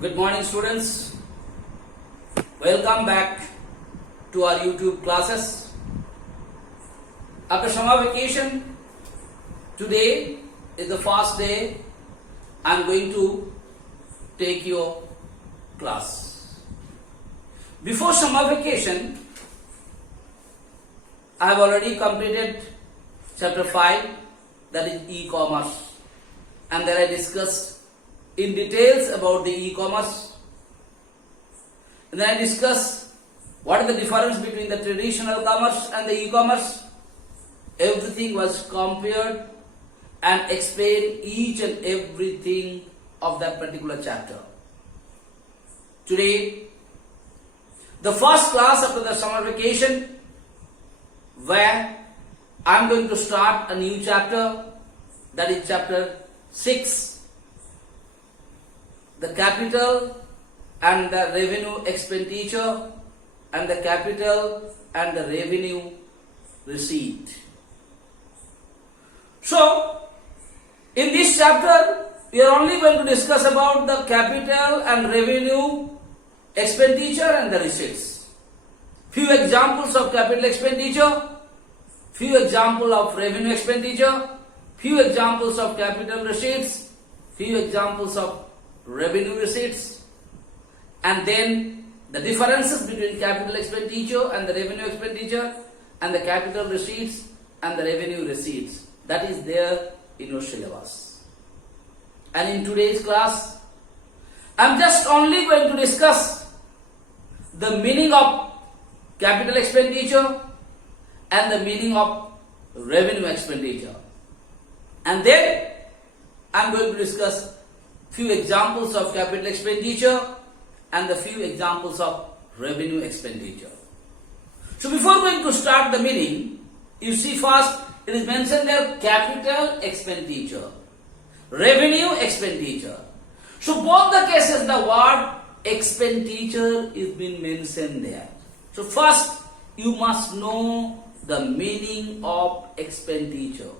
Good morning, students. Welcome back to our YouTube classes. After summer vacation, today is the first day I am going to take your class. Before summer vacation, I have already completed chapter 5, that is e-commerce, and then I discussed in details about the e-commerce, and then I discussed what is the difference between the traditional commerce and the e-commerce. Everything was compared and explained, each and everything of that particular chapter. Today, the first class after the summer vacation, where I am going to start a new chapter, that is chapter 6. The capital and the revenue expenditure, and the capital and the revenue receipt. So, in this chapter, we are only going to discuss about the capital and revenue expenditure and the receipts. Few examples of capital expenditure, few examples of revenue expenditure, few examples of capital receipts, few examples of revenue receipts, and then the differences between capital expenditure and the revenue expenditure, and the capital receipts and the revenue receipts. That is there in your syllabus. And in today's class, I am just only going to discuss the meaning of capital expenditure and the meaning of revenue expenditure. And then I am going to discuss few examples of capital expenditure and the few examples of revenue expenditure. So before going to start the meaning, you see first it is mentioned there capital expenditure, revenue expenditure. So both the cases the word expenditure is being mentioned there. So first you must know the meaning of expenditure.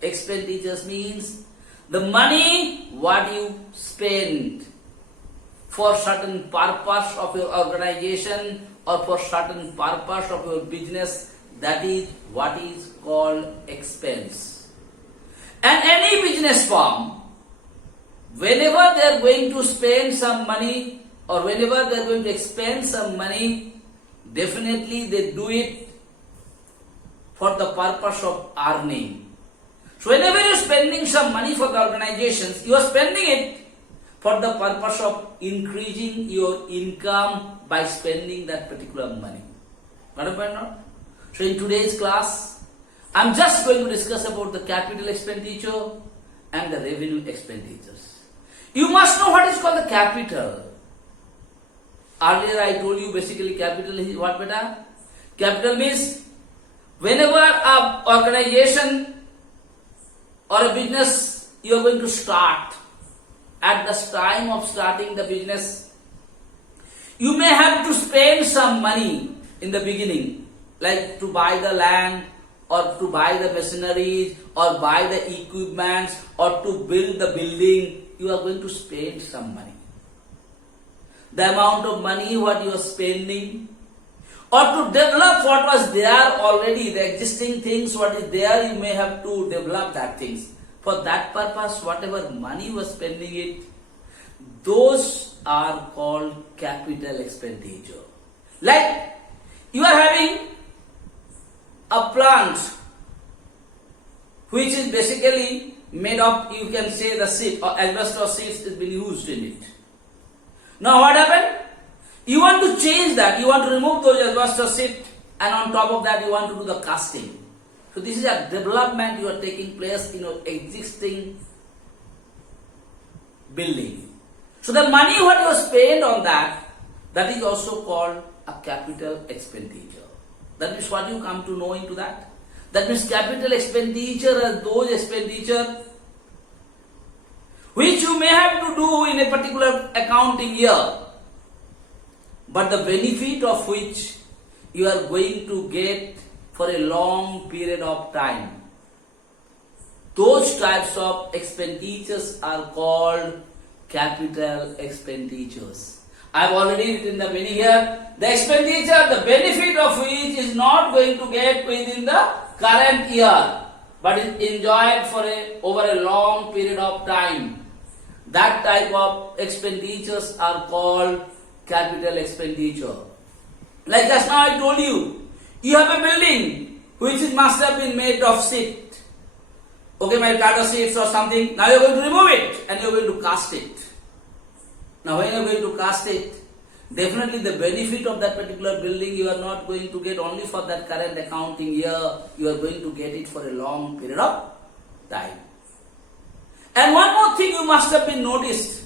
Expenditures means the money what you spend for certain purpose of your organization or for certain purpose of your business, that is what is called expense. And any business firm, whenever they are going to spend some money or whenever they are going to expend some money, definitely they do it for the purpose of earning. So whenever you are spending some money for the organizations, you are spending it for the purpose of increasing your income by spending that particular money. Got it or not? So in today's class, I am just going to discuss about the capital expenditure and the revenue expenditures. You must know what is called the capital. Earlier I told you basically capital is what beta? Capital means whenever an organization or a business you are going to start, at the time of starting the business, you may have to spend some money in the beginning, like to buy the land or to buy the machineries or buy the equipments or to build the building. You are going to spend some money. The amount of money what you are spending, or to develop what was there already, the existing things what is there, you may have to develop that things. For that purpose, whatever money you are spending it, those are called capital expenditure. Like you are having a plant which is basically made of, you can say the seed or asbestos seeds is being used in it. Now what happened? You want to change that, you want to remove those asbestos seeds, and on top of that you want to do the casting. So this is a development you are taking place in your existing building. So the money what you spend on that, that is also called a capital expenditure. That means what you come to know into that. That means capital expenditure are those expenditure which you may have to do in a particular accounting year, but the benefit of which you are going to get for a long period of time. Those types of expenditures are called capital expenditures. I have already written the meaning here. The expenditure, the benefit of which is not going to get within the current year, but is enjoyed for over a long period of time. That type of expenditures are called capital expenditure. Like just now I told you, you have a building which must have been made of sheet. Okay, my Tata sheets or something. Now you are going to remove it and you are going to cast it. Now when you are going to cast it, definitely the benefit of that particular building you are not going to get only for that current accounting year. You are going to get it for a long period of time. And one more thing you must have been noticed.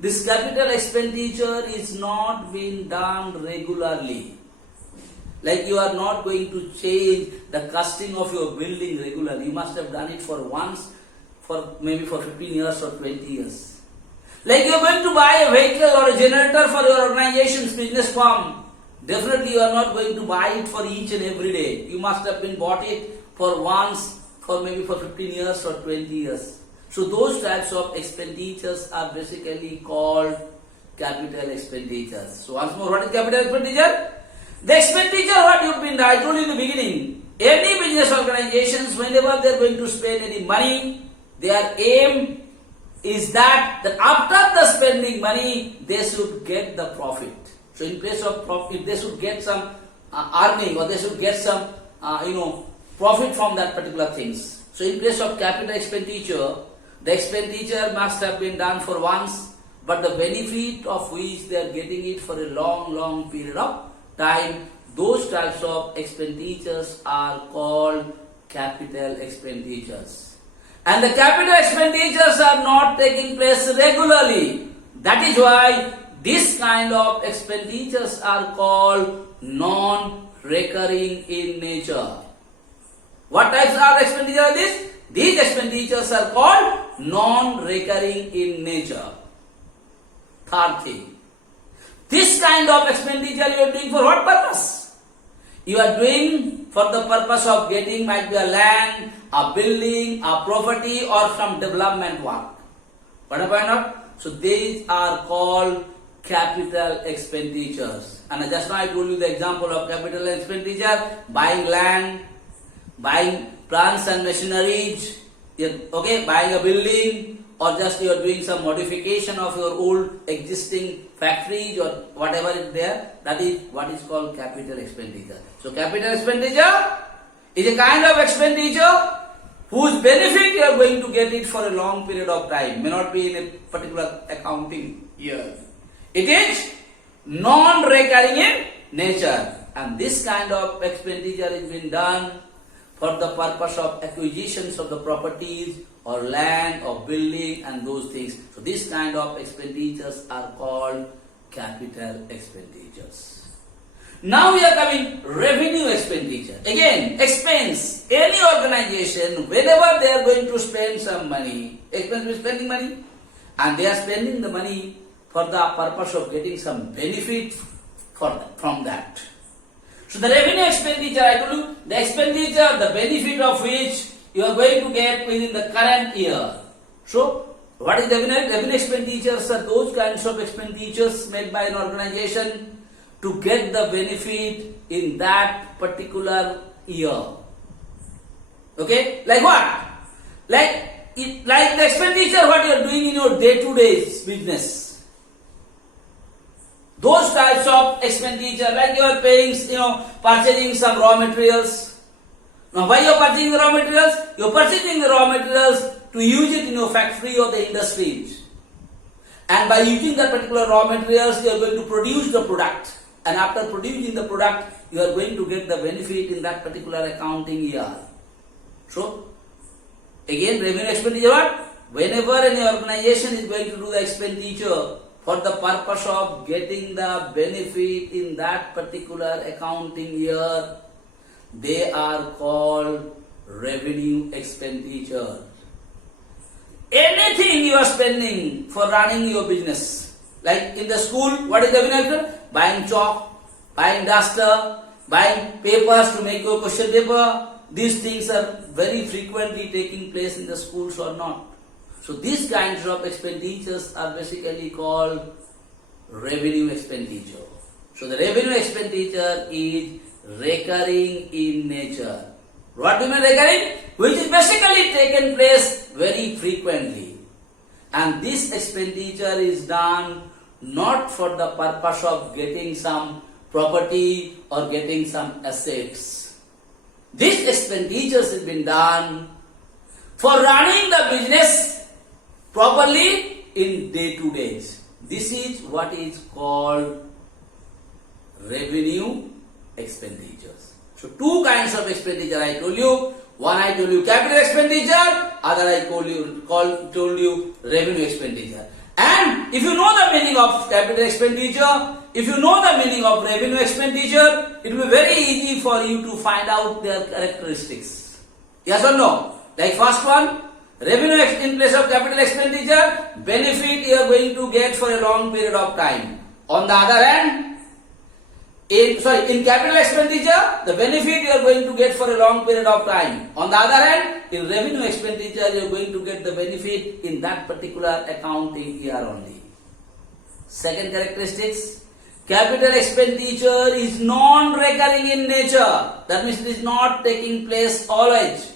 This capital expenditure is not being done regularly. Like you are not going to change the casting of your building regularly. You must have done it for once, for maybe for 15 years or 20 years. Like you are going to buy a vehicle or a generator for your organization's business firm. Definitely you are not going to buy it for each and every day. You must have been bought it for once, for maybe for 15 years or 20 years. So those types of expenditures are basically called capital expenditures. So once more, what is capital expenditure? The expenditure what you've been, I told you in the beginning, any business organizations, whenever they are going to spend any money, their aim is that after the spending money, they should get the profit. So in place of profit, they should get some earning, or they should get some profit from that particular things. So in place of capital expenditure, the expenditure must have been done for once, but the benefit of which they are getting it for a long period of time, those types of expenditures are called capital expenditures. And the capital expenditures are not taking place regularly. That is why this kind of expenditures are called non-recurring in nature. What types of expenditure are these? These expenditures are called non-recurring in nature. Third thing. This kind of expenditure you are doing for what purpose? You are doing for the purpose of getting, might be a land, a building, a property, or some development work. What about? So these are called capital expenditures. And just now I told you the example of capital expenditure: buying land, buying plants and machineries, buying a building, or just you are doing some modification of your old existing factories or whatever is there. That is what is called capital expenditure. So capital expenditure is a kind of expenditure whose benefit you are going to get it for a long period of time. May not be in a particular accounting year. It is non-recurring in nature. And this kind of expenditure is being done for the purpose of acquisitions of the properties or land or building and those things. So this kind of expenditures are called capital expenditures. Now we are coming revenue expenditure. Again, expense. Any organization, whenever they are going to spend some money, expense is spending money, and they are spending the money for the purpose of getting some benefit from that. So the revenue expenditure, I told you, the expenditure, the benefit of which you are going to get within the current year. So what is revenue? Revenue expenditures are those kinds of expenditures made by an organization to get the benefit in that particular year. Okay? Like what? Like the expenditure what you are doing in your day-to-day business. Those types of expenditure, like you are paying, purchasing some raw materials. Now why you are purchasing the raw materials? You are purchasing the raw materials to use it in your factory or the industries. And by using that particular raw materials, you are going to produce the product. And after producing the product, you are going to get the benefit in that particular accounting year. So, again, revenue expenditure what? Whenever any organization is going to do the expenditure for the purpose of getting the benefit in that particular accounting year, they are called revenue expenditure. Anything you are spending for running your business, like in the school, what is revenue expenditure? Buying chalk, buying duster, buying papers to make your question paper. These things are very frequently taking place in the schools or not. So these kinds of expenditures are basically called revenue expenditure. So the revenue expenditure is recurring in nature. What do you mean recurring? Which is basically taken place very frequently. And this expenditure is done not for the purpose of getting some property or getting some assets. These expenditures have been done for running the business properly in day-to-day. This is what is called revenue expenditures. So two kinds of expenditure I told you. One I told you capital expenditure, other I told you revenue expenditure. And if you know the meaning of capital expenditure, if you know the meaning of revenue expenditure, it will be very easy for you to find out their characteristics. Yes or no? Like first one, revenue in place of capital expenditure, benefit you are going to get for a long period of time. On the other hand, in capital expenditure, the benefit you are going to get for a long period of time. On the other hand, in revenue expenditure, you are going to get the benefit in that particular accounting year only. Second characteristics, capital expenditure is non-recurring in nature. That means it is not taking place always.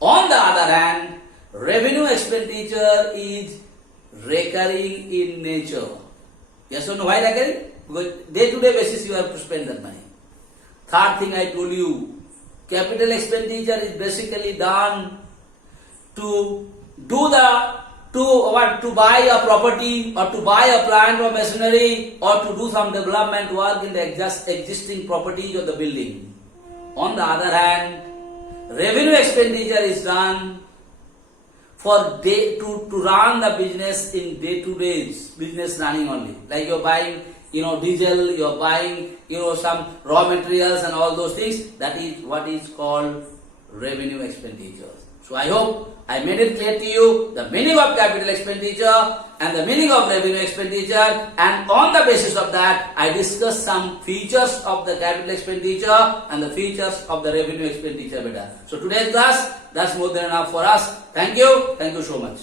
On the other hand, revenue expenditure is recurring in nature. Yes or no? Why recurring? Because day-to-day basis you have to spend that money. Third thing I told you, capital expenditure is basically done to buy a property or to buy a plant or machinery or to do some development work in the existing properties of the building. On the other hand, revenue expenditure is done for to run the business in day-to-day business running only. Like you're buying diesel, you're buying some raw materials and all those things. That is what is called revenue expenditures. So I hope I made it clear to you the meaning of capital expenditure and the meaning of revenue expenditure, and on the basis of that I discussed some features of the capital expenditure and the features of the revenue expenditure better. So today's class, that's more than enough for us. Thank you so much.